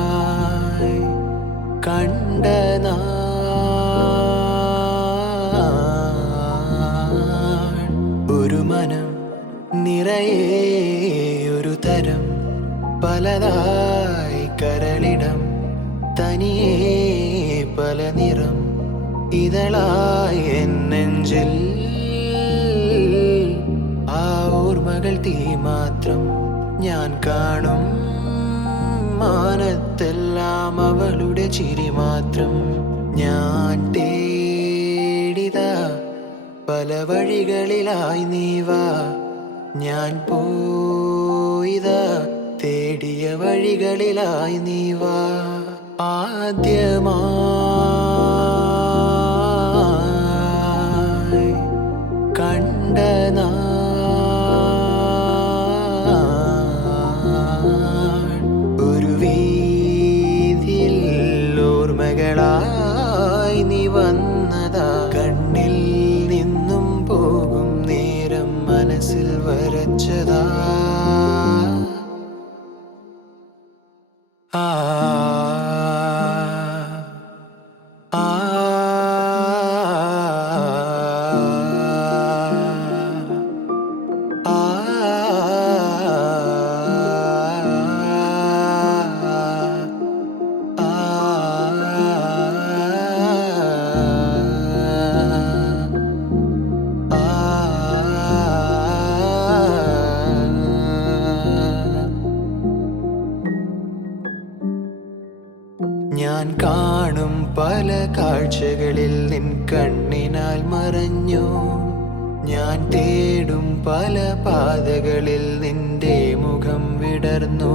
ആദ്യമായി കണ്ട ഒരു മനം നിറയെ ഒരു തരം പലതായി കരളിടം തനിയെ പല നിറം ഇതളായി എൻ നെഞ്ചിൽ ആ ഓർമ്മകൾ തീ മാത്രം ഞാൻ കാണും മാനത്തെല്ലാം അവളുടെ ചിരി മാത്രം ഞാൻ തേടിതാ പല വഴികളിലായി നീ വാ ഞാൻ പോയിതാ തേടിയ വഴികളിലായി നീ വാ ആദ്യമായി കണ്ട ഒരു വീതിയിൽ ഓർമ്മകളായി നീ വന്നതാ കണ്ണിൽ നിന്നും പോകും നേരം മനസ്സിൽ വരച്ചതാ ആ ആ ഞാൻ കാണും പല കാഴ്ചകളിൽ നിൻ കണ്ണിനാൽ മറഞ്ഞു ഞാൻ തേടും പല പാതകളിൽ നിന്റെ മുഖം വിടർന്നു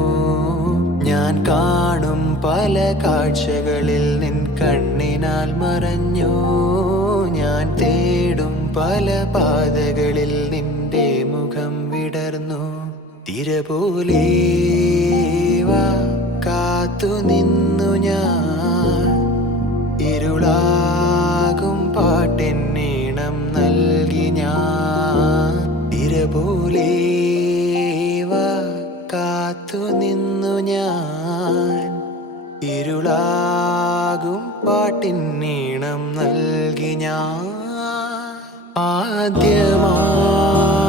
ഞാൻ കാണും പല കാഴ്ചകളിൽ നിൻ കണ്ണിനാൽ മറഞ്ഞു ഞാൻ തേടും പല പാതകളിൽ നിന്റെ മുഖം വിടർന്നു തിര പോലെ വാ കാത്തു നിന്നു ഞാൻ ഇരുളാകും പാട്ടെന്നീണം നൽകി ഞാൻ തിര പോലെ വാ കാത്തു നിന്നു ഞാൻ ഇരുളാകും പാട്ടിന്നീണം നൽകി ഞാൻ ആദ്യമായി